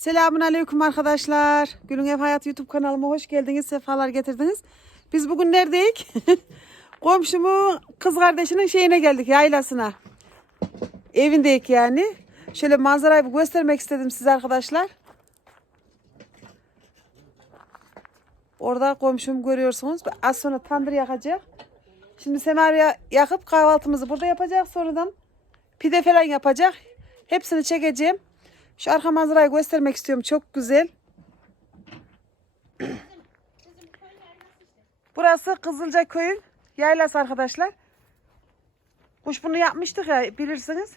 Selamun Aleyküm arkadaşlar. Gülün Ev Hayat YouTube kanalıma hoş geldiniz. Sefalar getirdiniz. Biz bugün neredeyiz? Komşumu kız kardeşinin şeyine geldik yaylasına. Evindeyik yani. Şöyle manzarayı bir göstermek istedim size arkadaşlar. Orada komşum görüyorsunuz. Az sonra tandır yakacak. Şimdi semaveri yakıp kahvaltımızı burada yapacak. Sonradan pide falan yapacak. Hepsini çekeceğim. Şu arka manzarayı göstermek istiyorum. Çok güzel. Burası Kızılca köyün yaylası arkadaşlar. Kuş bunu yapmıştık ya bilirsiniz.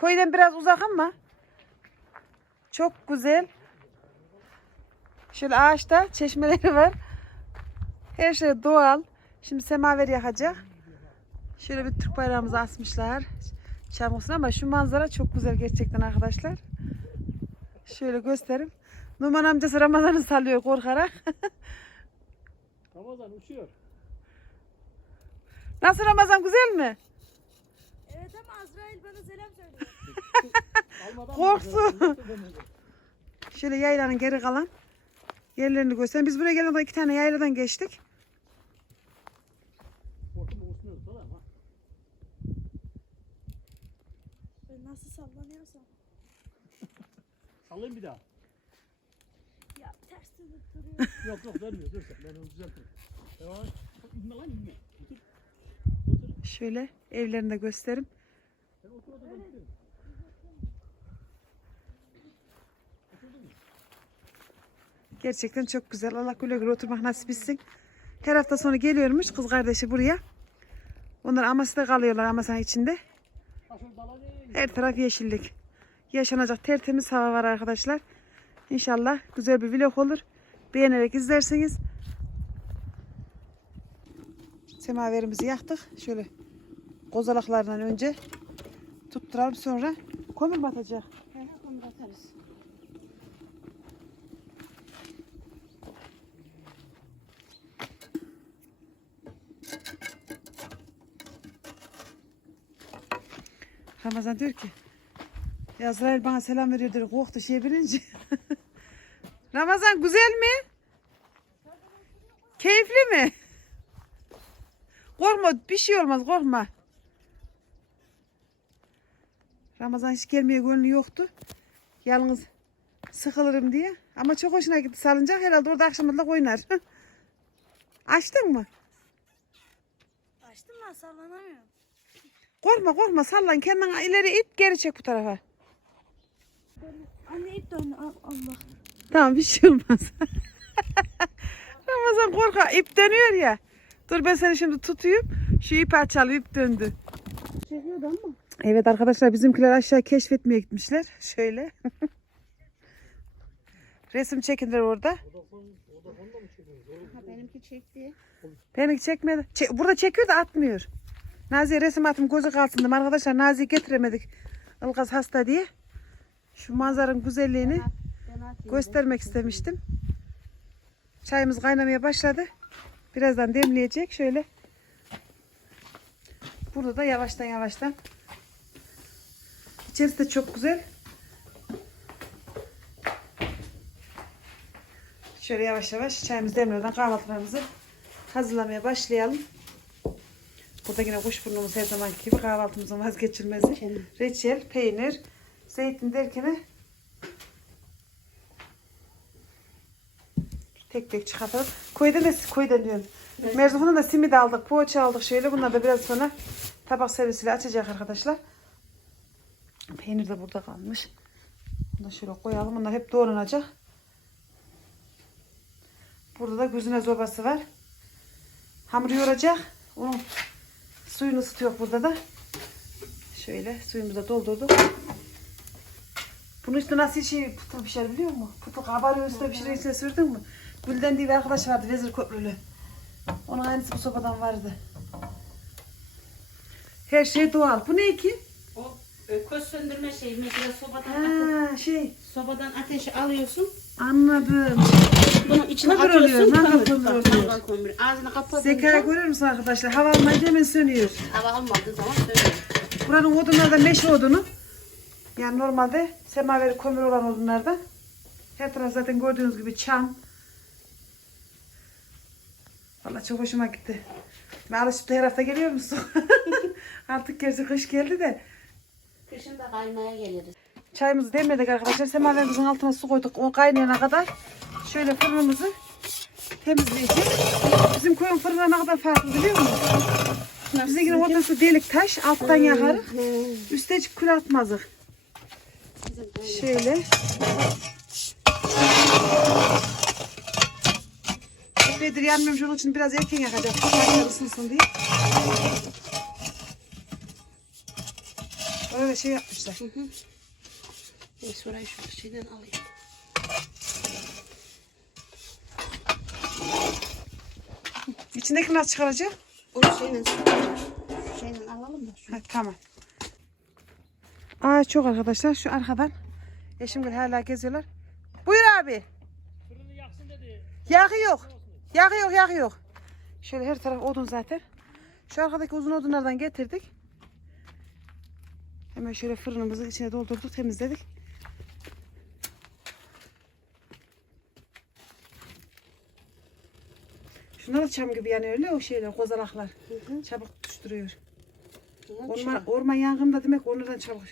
Köyden biraz uzak ama çok güzel. Şöyle ağaçta çeşmeleri var. Her şey doğal. Şimdi semaver yakacak. Şöyle bir Türk bayrağımızı asmışlar. Çamursun ama şu manzara çok güzel gerçekten arkadaşlar. Şöyle göstereyim. Numan amcası Ramazan'ı salıyor korkarak. Ramazan uçuyor. Nasıl Ramazan güzel mi? Evet ama Azrail bana selam söylüyor. Almadan Korksun. Şöyle yaylanın geri kalan yerlerini göstereyim. Biz buraya gelene iki tane yayladan geçtik. Korktum uçmuyor falan ama. Ben nasıl sallanıyorsam. Sallayayım bir daha. Ya ters duruyor. Yok yok dönmüyor. Dur sen. Ben onu düzeltirim. Yavaş. İnme lan inme. Otur. Otur. Şöyle evlerini de göstereyim. Sen otur otur. Oturdun mu? Gerçekten çok güzel. Allah güle güle oturmak nasip etsin. Her hafta sonu geliyormuş kız kardeşi buraya. Onlar Amasya'da kalıyorlar Amasya'nın içinde. Her taraf yeşillik. Yaşanacak tertemiz hava var arkadaşlar. İnşallah güzel bir vlog olur. Beğenerek izlerseniz. Semaverimizi yaktık. Şöyle kozalaklarından önce tutturalım sonra kömür batacak. He he onu da atarız. Ramazan diyor ki ya Azrail bana selam veriyor diyor. Korktu şey binince. Ramazan güzel mi? Keyifli mi? Korkma bir şey olmaz korkma. Ramazan hiç gelmeye gönlü yoktu. Yalnız sıkılırım diye. Ama çok hoşuna gitti salıncak herhalde orada akşama da oynar. Açtın mı? Açtım ben sallanamıyorum. Korkma korkma sallan kendini ileri it geri çek bu tarafa. Anne ip. Al- Allah. Tamam bir şey olmaz. Ramazan korka ip dönüyor ya. Dur ben seni şimdi tutayım. Şu ip döndü. Çekiyordu ama. Evet arkadaşlar bizimkiler aşağı keşfetmeye gitmişler. Şöyle. Resim çekindiler orada. Ha, benimki çekti. Beni çekmedi. Çe- burada çekiyor da atmıyor. Nazi'ye resim atım gözü kalsın dedim. Arkadaşlar Nazi'yi getiremedik. Ilgaz hasta diye. Şu manzaranın güzelliğini göstermek istemiştim. Çayımız kaynamaya başladı. Birazdan demleyecek. Şöyle. Burada da yavaştan yavaştan. İçerisi de çok güzel. Şöyle yavaş yavaş çayımızı demlemeden kahvaltılarımızı hazırlamaya başlayalım. Burada yine kuşburnumuz her zaman gibi kahvaltımızın vazgeçilmezi. Reçel, peynir, zeytin derken tek tek çıkartalım. Koyda da koyda diyorum. Merzuhun'dan da simit aldık, poğaça aldık şöyle. Bunlar da biraz sonra tabak servisiyle açacak arkadaşlar. Peynir de burada kalmış. Bunu da şöyle koyalım. Bunlar hep doğranacak. Burada da güzine zobası var. Hamur yoğuracak. Onun suyunu ısıtıyor burada da. Şöyle suyumuzu da doldurduk. Bunu işte nasıl şey putul pişer biliyor musun? Putul kabarıyor üstüne pişirir içine sürdün mü? Gülden diye bir arkadaş vardı Vezir Köprülü. Onun aynısı bu sobadan vardı. Her şey doğal. Bu ne ki? O e, köz söndürme şeyi mesela sobadan ate- Ha şey sobadan ateşi alıyorsun. anladım. Bunun içine Kömür atıyorsun. oluyor, mangal kömür, kömürü bak, oluyor. mangal kömürü. Ağzını kapatınca Zekaya görüyor musun arkadaşlar? Hava almayınca hemen sönüyor. hava almadığı zaman sönüyor. Buranın odunları da meşe odunu. Yani normalde semaveri kömür olan odunlardan. Her taraf zaten gördüğünüz gibi çam. Vallahi çok hoşuma gitti. Ben alışıp da her hafta geliyor musun? Artık gerçi kış geldi de. Kışın da kaymaya geliriz. Çayımızı demledik arkadaşlar. Semaverimizin altına su koyduk. O kaynayana kadar şöyle fırınımızı temizleyeceğiz. Bizim koyun fırına ne kadar farklı biliyor musun? Bizimkinin ortası delik taş. Alttan yakarık. Üstte hiç kül atmazık. Şöyle. Bedir yanmıyormuş onun için biraz erken yakacağız. Taşlar ısınsın diye. Öyle şey yapmışlar. Ben şurayı şu şeyden alayım. İçindeki nasıl çıkaracak? Onu şeyden şeyden alalım da. Ha, tamam. Aa çok arkadaşlar şu arkadan eşimgil hala geziyorlar. Buyur abi. Fırını yaksın dedi. Yağı yok. Yağı yok, yağı yok. Şöyle her taraf odun zaten. Şu arkadaki uzun odunlardan getirdik. Hemen şöyle fırınımızı içine doldurduk, temizledik. Şunlar da çam gibi yanıyor öyle o şeyler, kozalaklar. Çabuk tutuşturuyor. Orman, orman yangında demek onlardan çabuk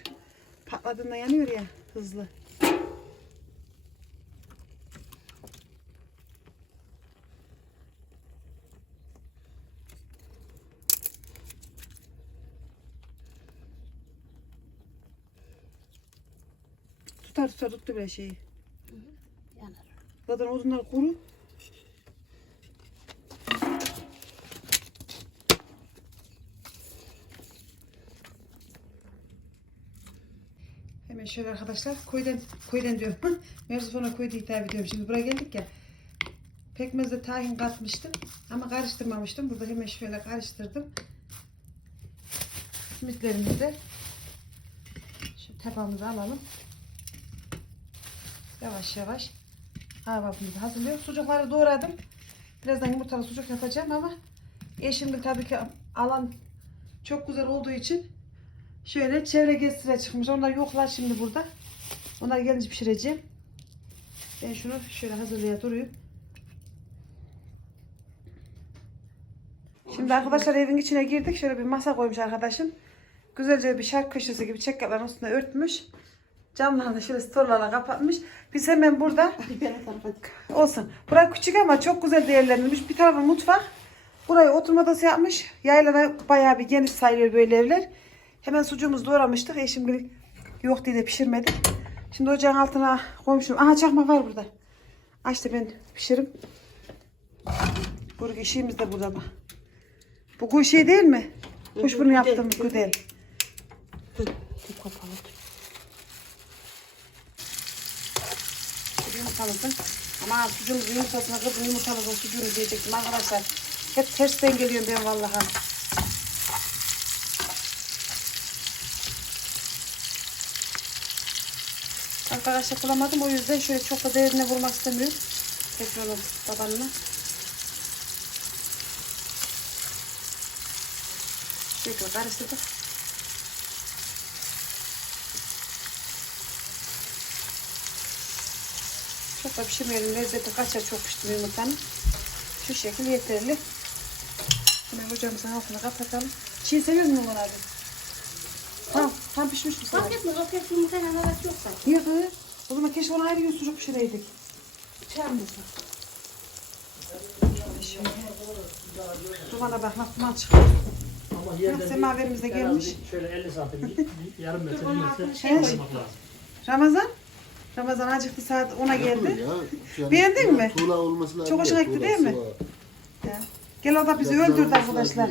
patladığında yanıyor ya hızlı. Tutar tutar tuttu böyle şeyi. Yanar. Zaten odunlar kuru. Hemen şöyle arkadaşlar koydan koydan diyorum. Merzufan'a koy diye hitap ediyorum. Şimdi buraya geldik ya. Pekmezde tahin katmıştım ama karıştırmamıştım. Burada hemen şöyle karıştırdım. Simitlerimizi şu tabağımıza alalım. Yavaş yavaş kahvaltımızı hazırlıyor. Sucukları doğradım. Birazdan yumurtalı sucuk yapacağım ama eşim tabii ki alan çok güzel olduğu için şöyle çevre gezisine çıkmış. Onlar yoklar şimdi burada. Onlar gelince pişireceğim. Ben şunu şöyle hazırlaya durayım. Şimdi arkadaşlar evin içine girdik. Şöyle bir masa koymuş arkadaşım. Güzelce bir şark köşesi gibi çekyatların üstüne örtmüş. Camlarını şöyle storlarla kapatmış. Biz hemen burada olsun. Burası küçük ama çok güzel değerlendirilmiş. Bir tarafı mutfak. Burayı oturma odası yapmış. Yaylada bayağı bir geniş sayılıyor böyle evler. Hemen sucuğumuzu doğramıştık. Eşim gibi yok diye de pişirmedik. Şimdi ocağın altına koymuşum. Aha çakmak var burada. Aç da ben pişiririm. Buruk işimiz de burada. Bu kuş şey değil mi? Kuş bunu yaptım güzel. Çok kapalı. Yumurtamızı. Ama sucuğumuzun yumurtasına kızım yumurtamızın sucuğunu diyecektim arkadaşlar. Hep tersten geliyorum ben vallahi. Arkadaşlar bulamadım o yüzden şöyle çok da derine vurmak istemiyorum. Tekrar o tabanına. Şöyle karıştırdık. Çok da pişirmeyelim. Lezzeti kaçar çok pişti yumurtanın. Şu şekil yeterli. Hemen ocağımızın altını kapatalım. Çiğ seviyor musun abi? Tam, pişmiş mi? Fark etmez o pek yumurtayla havası yok zaten. Niye kız? O zaman keşke ona ayrı gün sucuk pişireydik. Çarmıza. Şöyle. Dumana bak, nasıl duman çıkıyor. Ama yerden semaverimiz de bir- gelmiş. herhalde Şöyle 50 santim, bir yarım metre, bir metre şey koymak koy. lazım. Ramazan? Ramazan acıktı saat 10'a geldi. Beğendin mi? Tuğla olması lazım. Çok hoşuna gitti değil mi? Gel o da bizi öldürdü arkadaşlar.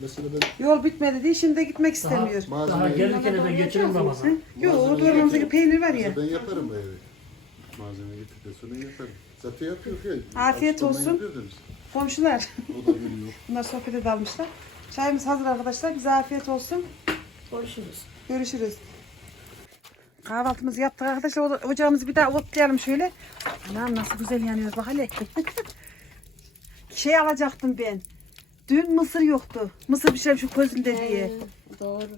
Mesela ben Yol bitmedi diye şimdi de gitmek istemiyor. Daha malzemeyi gelirken ben getiririm? Ramazan. Yok o doğramızdaki peynir var ya. Mesela ben yaparım bu evi. Malzeme getirdikten sonra yaparım. Zaten yapıyor ya. Afiyet Açıklamayı olsun. yapıyordunuz. Komşular. O da biliyor. Bunlar sohbete dalmışlar. Çayımız hazır arkadaşlar. Bize afiyet olsun. Konuşuruz. Görüşürüz. Kahvaltımızı yaptık arkadaşlar. O- Ocağımızı bir daha otlayalım şöyle. Anam nasıl güzel yanıyor bak hele. şey alacaktım ben. Dün mısır yoktu. Mısır pişirelim şu közünde diye. Doğru.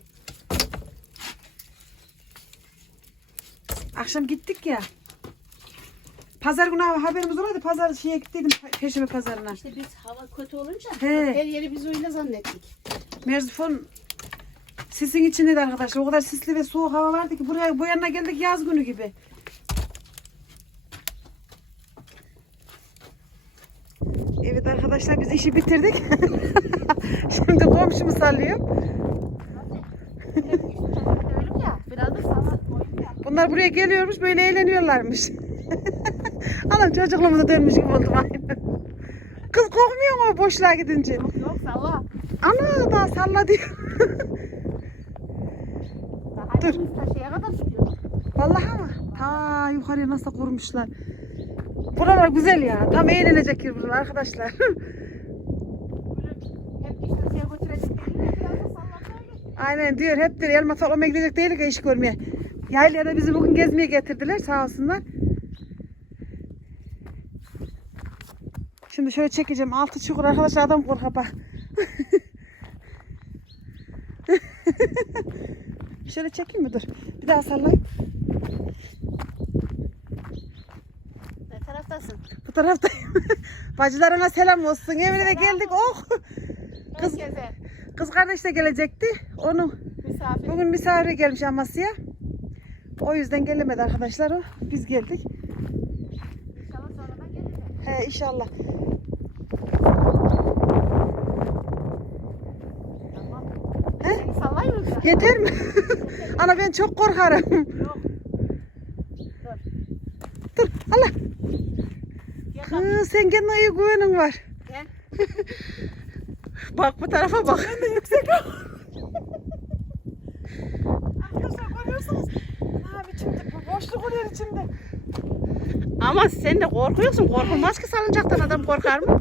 Akşam gittik ya. Pazar günü haberimiz olaydı. Pazar şeye gittiydim. Perşembe pazarına. İşte biz hava kötü olunca He. her yeri biz öyle zannettik. Merzifon sisin içindeydi arkadaşlar. O kadar sisli ve soğuk hava vardı ki buraya bu yana geldik yaz günü gibi. Evet arkadaşlar biz işi bitirdik. Şimdi komşumu sallıyor. Ölüm ya biraz da salak koyun ya. Bunlar buraya geliyormuş böyle eğleniyorlarmış. Anam çocukluğumuza dönmüş gibi oldum aynı. Kız korkmuyor mu boşluğa gidince? Yok salak. Ana daha salla diyor. Daha Dur. Vallahi mı? Ta yukarıya nasıl kurmuşlar. Buralar güzel ya. Tam eğlenecek yer buralar arkadaşlar. Aynen diyor. Hep diyor elma toplamaya gidecek değil ki iş görmeye. Yaylaya bizi bugün gezmeye getirdiler sağ olsunlar. Şimdi şöyle çekeceğim. Altı çukur arkadaşlar adam korkar bak. şöyle çekeyim mi? Dur. Bir daha sallayayım. Ne taraftasın? Bu taraftayım. Bacılarına selam olsun. Evine de geldik. Oh. Kız, Herkese kız kardeş de gelecekti. Onun misafir. bugün misafir gelmiş Amasya'ya. O yüzden gelemedi arkadaşlar o. Biz geldik. İnşallah sonradan gelecek. He inşallah. Tamam. He? Yeter mi? Ana ben çok korkarım. Yok. Dur Allah. Gel bak. Kız sen kendine iyi güvenin var. Gel. Bak bu tarafa bak. Ben de yüksek. Arkadaşlar görüyorsunuz. Abi bu boşluk oluyor içimde. Ama sen de korkuyorsun. Korkulmaz ki salıncaktan adam korkar mı?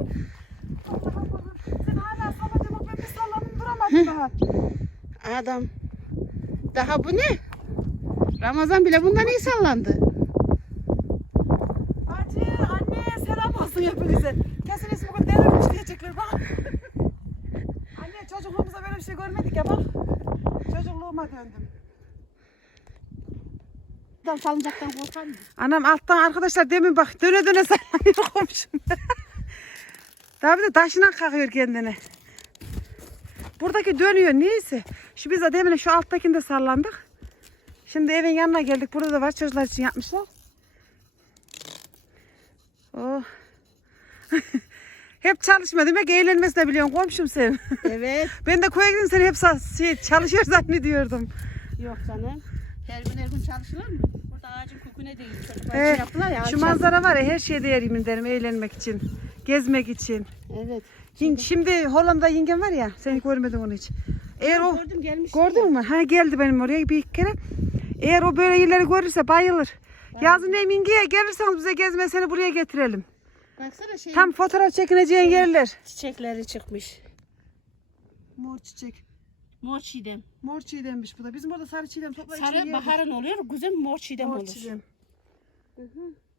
Allah'a bakın. Sen hala salladın bak ben bir sallandım duramadım daha. Adam. Daha bu ne? Ramazan bile bundan iyi sallandı. Hacı, anne selam olsun hepinize. Kesin ismi bugün delirmiş diyecekler bak. anne çocukluğumuzda böyle bir şey görmedik ya bak. Çocukluğuma döndüm. Adam salıncaktan korkar mı? Anam alttan arkadaşlar demin bak döne döne sallanıyor komşum. Daha bir de taşına kalkıyor kendine. Buradaki dönüyor neyse. Şu biz de demin şu alttakinde sallandık. Şimdi evin yanına geldik. Burada da var çocuklar için yapmışlar. Oh. Hep çalışma demek eğlenmesine biliyorsun komşum sen. Evet. ben de koya gidince seni hep sa- şey, çalışıyor zannediyordum. Yok canım. Her gün her gün çalışılır mı? Burada ağacın köküne değil. Çocuklar için yaptılar ya. Şu ağaç manzara var ya her şeye değer yemin ederim eğlenmek için. Gezmek için. Evet. Ying- Şimdi Hollanda yengem var ya seni görmedim onu hiç. Eğer o Gördüm gelmiş. gördün mü? Ha geldi benim oraya bir kere. Eğer o böyle yerleri görürse bayılır. Yazın ne yengeye gelirseniz bize gezmeye seni buraya getirelim. Baksana şey Tam fotoğraf çekineceğin yerler. çiçekleri çıkmış. Mor çiçek. Mor çiğdem. Mor çiğdemmiş bu da. Bizim burada sarı çiğdem toplayıp Sarı baharın oluyor. Güzel mor çiğdem Mor olur. çiğdem.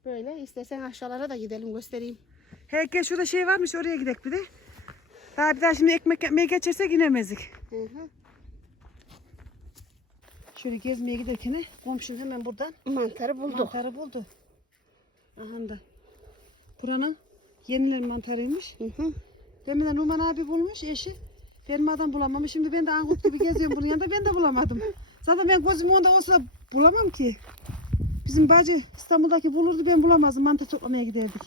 Böyle istersen aşağılara da gidelim göstereyim. He gel şurada şey varmış oraya gidelim bir de. Daha bir daha şimdi ekmek yapmaya geçersek inemezdik. Hı hı. Şöyle gezmeye giderken komşun hemen buradan Mantarı bulduk. mantarı buldu. Aha da. Buranın yenilen mantarıymış. Hı hı. Demin de Numan abi bulmuş eşi. Benim adam bulamamış. Şimdi ben de angut gibi geziyorum bunun yanında. Ben de bulamadım. Zaten ben gözüm onda olsa bulamam ki. Bizim bacı İstanbul'daki bulurdu ben bulamazdım. Mantar toplamaya giderdik.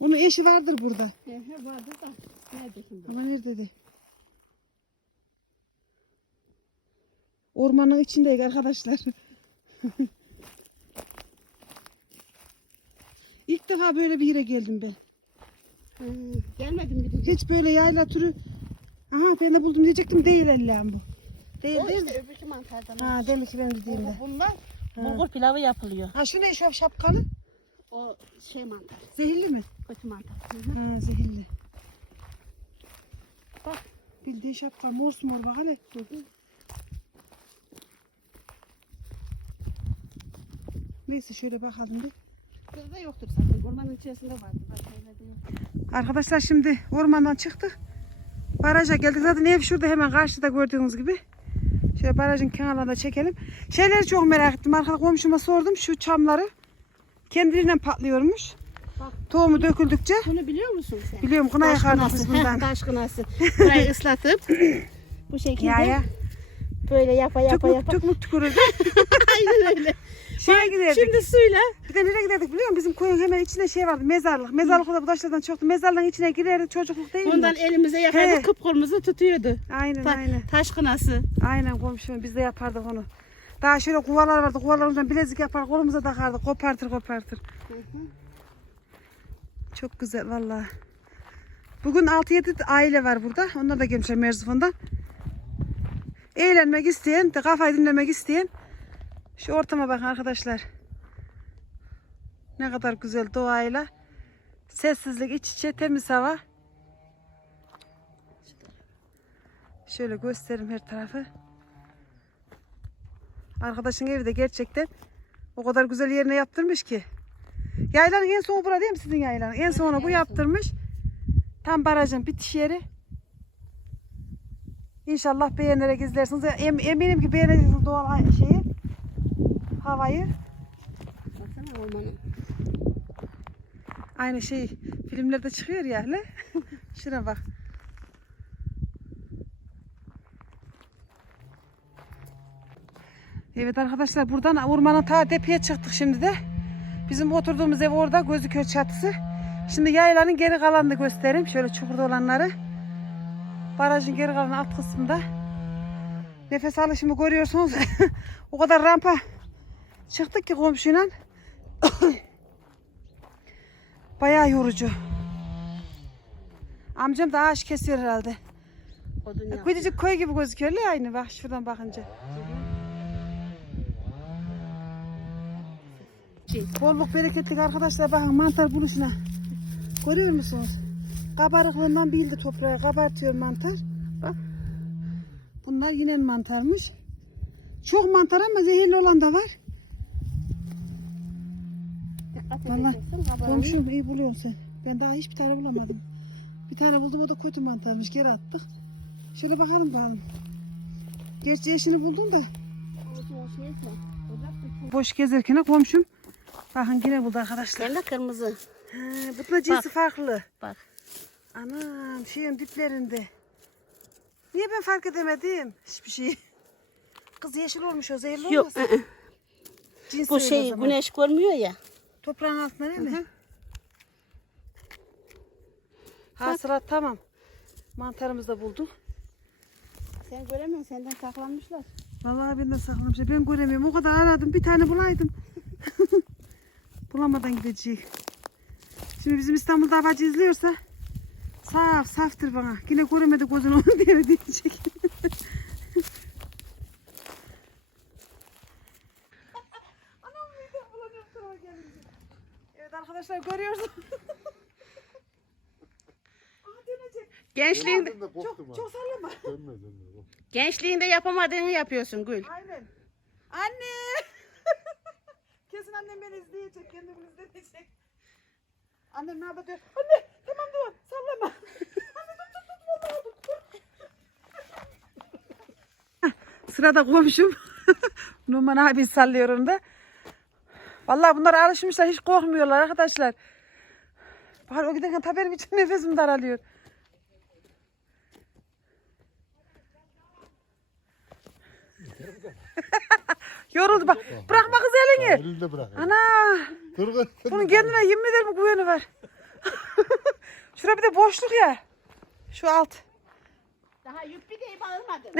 Onun eşi vardır burada. Hı hı vardı da. Nerede şimdi? Ama nerede de? Ormanın içindeyiz arkadaşlar. İlk defa böyle bir yere geldim ben. Hı, gelmedim bir de. Hiç böyle yayla türü. Aha ben de buldum diyecektim değil ellerim bu. Değil O değil mi? işte öbürkü mantardan. Ha demek ki ben dediğimde. Bu- Bunlar bulgur pilavı yapılıyor. Ha şu ne şu şapkalı? O şey mantar. Zehirli mi? Kötü mantar. Hı hı. Ha zehirli. Bak bildiğin şapka mor mor bak hele. Neyse şöyle bakalım bir. Burada yoktur zaten. Ormanın içerisinde vardı. Başka yerlerde yok. Arkadaşlar şimdi ormandan çıktık. Baraja geldik. Zaten ev şurada hemen karşıda gördüğünüz gibi. Şöyle barajın kenarında çekelim. Şeyleri çok merak ettim. Arkada komşuma sordum şu çamları. kendiliğinden patlıyormuş. Tohumu döküldükçe Bunu biliyor musun sen? biliyorum kına yakardık biz bundan. Taş kınası. Burayı ıslatıp bu şekilde Ya ya. böyle yapa yapa Tükmük yapa. tükmük tükürürdü. Aynen öyle. Şeye giderdik. Şimdi suyla Bir de nereye giderdik biliyor musun? Bizim koyun hemen içinde şey vardı mezarlık. Mezarlıkta bu taşlardan çoktu. Mezarlığın içine girerdik çocukluk değil bundan mi? elimize He. yakardık kıpkırmızı tutuyordu. Aynen Ta- aynen. taş kınası. Aynen komşum biz de yapardık onu. Daha şöyle kuvalar vardı. Kuvalarımızdan bilezik yapar kolumuza takardık. Kopartır kopartır. Çok güzel vallahi. Bugün 6-7 aile var burada. Onlar da gelmişler Merzifon'dan. Eğlenmek isteyen, de kafayı dinlemek isteyen şu ortama bakın arkadaşlar. Ne kadar güzel doğayla. Sessizlik, iç içe, temiz hava. Şöyle göstereyim her tarafı. Arkadaşın evi de gerçekten o kadar güzel yerine yaptırmış ki. Yaylanın en sonu bura değil mi sizin yaylanın? En sonu bu yaptırmış. Tam barajın bitiş yeri. İnşallah beğenerek izlersiniz. Em, eminim ki beğeneceksiniz doğal şeyi. Havayı. Baksana ormanın. Aynı şey filmlerde çıkıyor ya. Şuna bak. Evet arkadaşlar buradan ormana ta tepeye çıktık şimdi de. Bizim oturduğumuz ev orada gözüküyor çatısı. Şimdi yaylanın geri kalanını göstereyim. Şöyle çukurda olanları. Barajın geri kalan alt kısmında. Nefes alışımı görüyorsunuz. o kadar rampa çıktık ki komşuyla. Bayağı yorucu. Amcam da ağaç kesiyor herhalde. Yap. Küçücük koy gibi gözüküyor la aynı bak şuradan bakınca. Bolluk bereketlik arkadaşlar bakın mantar buluşuna. Görüyor musunuz? Kabarıklığından bildi toprağı kabartıyor mantar. Bak. Bunlar yine mantarmış. Çok mantar ama zehirli olan da var. Dikkat Vallahi edeceksin. kabarını. Komşum iyi buluyorsun sen. Ben daha hiçbir tane bulamadım. Bir tane buldum o da kötü mantarmış. Geri attık. Şöyle bakalım bakalım. Gerçi eşini buldum da. Olsun, o şey etme. Ocak da çok- Boş gezerken komşum. Bakın yine buldu arkadaşlar. Sen de kırmızı. He, bu da cinsi farklı. Bak. Anam şeyin diplerinde. Niye ben fark edemedim hiçbir şey? Kız yeşil olmuş o zehirli Yok. olmasın? ı-ı. Cins Bu öyle o şey zaman. güneş görmüyor ya. Toprağın altında değil mi? Hasılat tamam. Mantarımızı da bulduk. Sen göremiyorsun. Senden saklanmışlar. Vallahi ben de saklamışım. Ben göremiyorum. O kadar aradım. Bir tane bulaydım. Bulamadan gidecek. Şimdi bizim İstanbul'da abacı izliyorsa saf saftır bana. Yine göremedi gözünü onu diye diyecek. Anam midem bulanıyor tarafa gelince. Evet arkadaşlar görüyorsunuz. Dönecek. Gençliğinde, de korktum ha. Çok sallama. Dönme dönme. bak. gençliğinde yapamadığını yapıyorsun Gül. Aynen. Anne. Kesin annem beni izleyecek, kendimi izleyecek. Annem ne yapıyor? Anne tamam dur sallama. Anne dur dur dur vallahi dur. dur. Sırada komşum. Numan abi sallıyorum da. Vallahi bunlar alışmışlar hiç korkmuyorlar arkadaşlar. Bahar o giderken taberim için nefesim daralıyor. Yoruldu bak. Bırakma kız elini. Elini de bırak. Ana. Dur kız. Bunun kendine yemin ederim güveni var. Şurada bir de boşluk ya. Şu alt. Daha yuppi diye bağırmadın.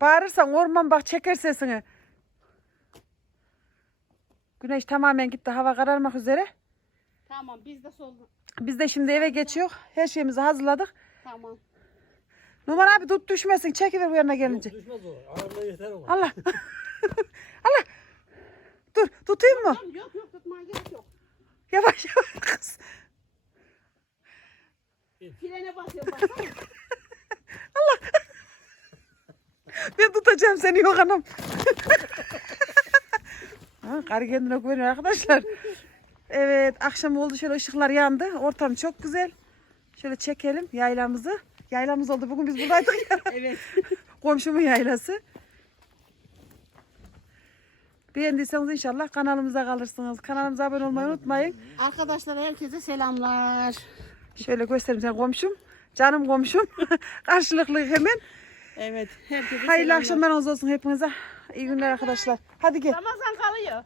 Bağırırsan orman bak çeker sesini. Güneş tamamen gitti. Hava kararmak üzere. tamam biz de solduk. Biz de şimdi eve geçiyor. Her şeyimizi hazırladık. Tamam. Numan abi tut düşmesin. Çekiver bu yana gelince. Düşmez o. Ağırlığı yeter o. Allah. Allah. Dur tutayım mı? Tamam yok yok tutmaya gerek yok. Yavaş yavaş kız. Frene basıyor baksana. Ben tutacağım seni yok hanım. ha, karı kendine güveniyor arkadaşlar. Evet akşam oldu şöyle ışıklar yandı. Ortam çok güzel. Şöyle çekelim yaylamızı. Yaylamız oldu. Bugün biz buradaydık ya. evet. Komşumun yaylası. Beğendiyseniz inşallah kanalımıza kalırsınız. Kanalımıza abone olmayı unutmayın. Arkadaşlar herkese selamlar. Şöyle göstereyim sana komşum. Canım komşum. Karşılıklı hemen. Evet herkese Hayırlı selamlar. akşamlarınız olsun hepinize. İyi günler arkadaşlar. Hadi gel. Ramazan kalıyor.